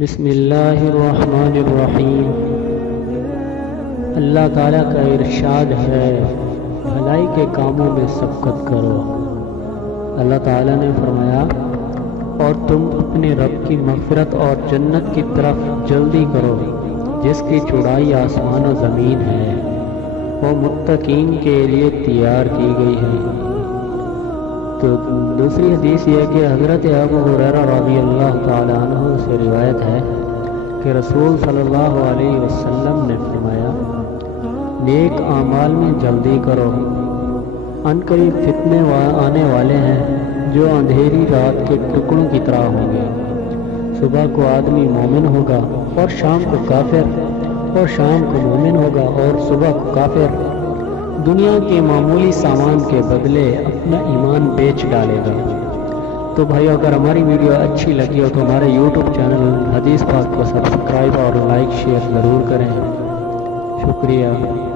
بسم اللہ الرحمن الرحیم۔ اللہ تعالیٰ کا ارشاد ہے، بھلائی کے کاموں میں سبقت کرو۔ اللہ تعالیٰ نے فرمایا، اور تم اپنے رب کی مغفرت اور جنت کی طرف جلدی کرو جس کی چوڑائی آسمان و زمین ہے، وہ متقین کے لیے تیار کی گئی ہے۔ تو دوسری حدیث یہ ہے کہ حضرت ابو ہریرہ رضی اللہ تعالیٰ عنہ سے روایت ہے کہ رسول صلی اللہ علیہ وسلم نے فرمایا، نیک اعمال میں جلدی کرو، ان قریب فتنے آنے والے ہیں جو اندھیری رات کے ٹکڑوں کی طرح ہوں گے۔ صبح کو آدمی مومن ہوگا اور شام کو کافر، اور شام کو مومن ہوگا اور صبح کو کافر۔ دنیا کے معمولی سامان کے بدلے اپنا ایمان بیچ ڈالے گا۔ تو بھائی، اگر ہماری ویڈیو اچھی لگی ہو تو ہمارے یوٹیوب چینل حدیث پاک کو سبسکرائب اور لائک شیئر ضرور کریں۔ شکریہ۔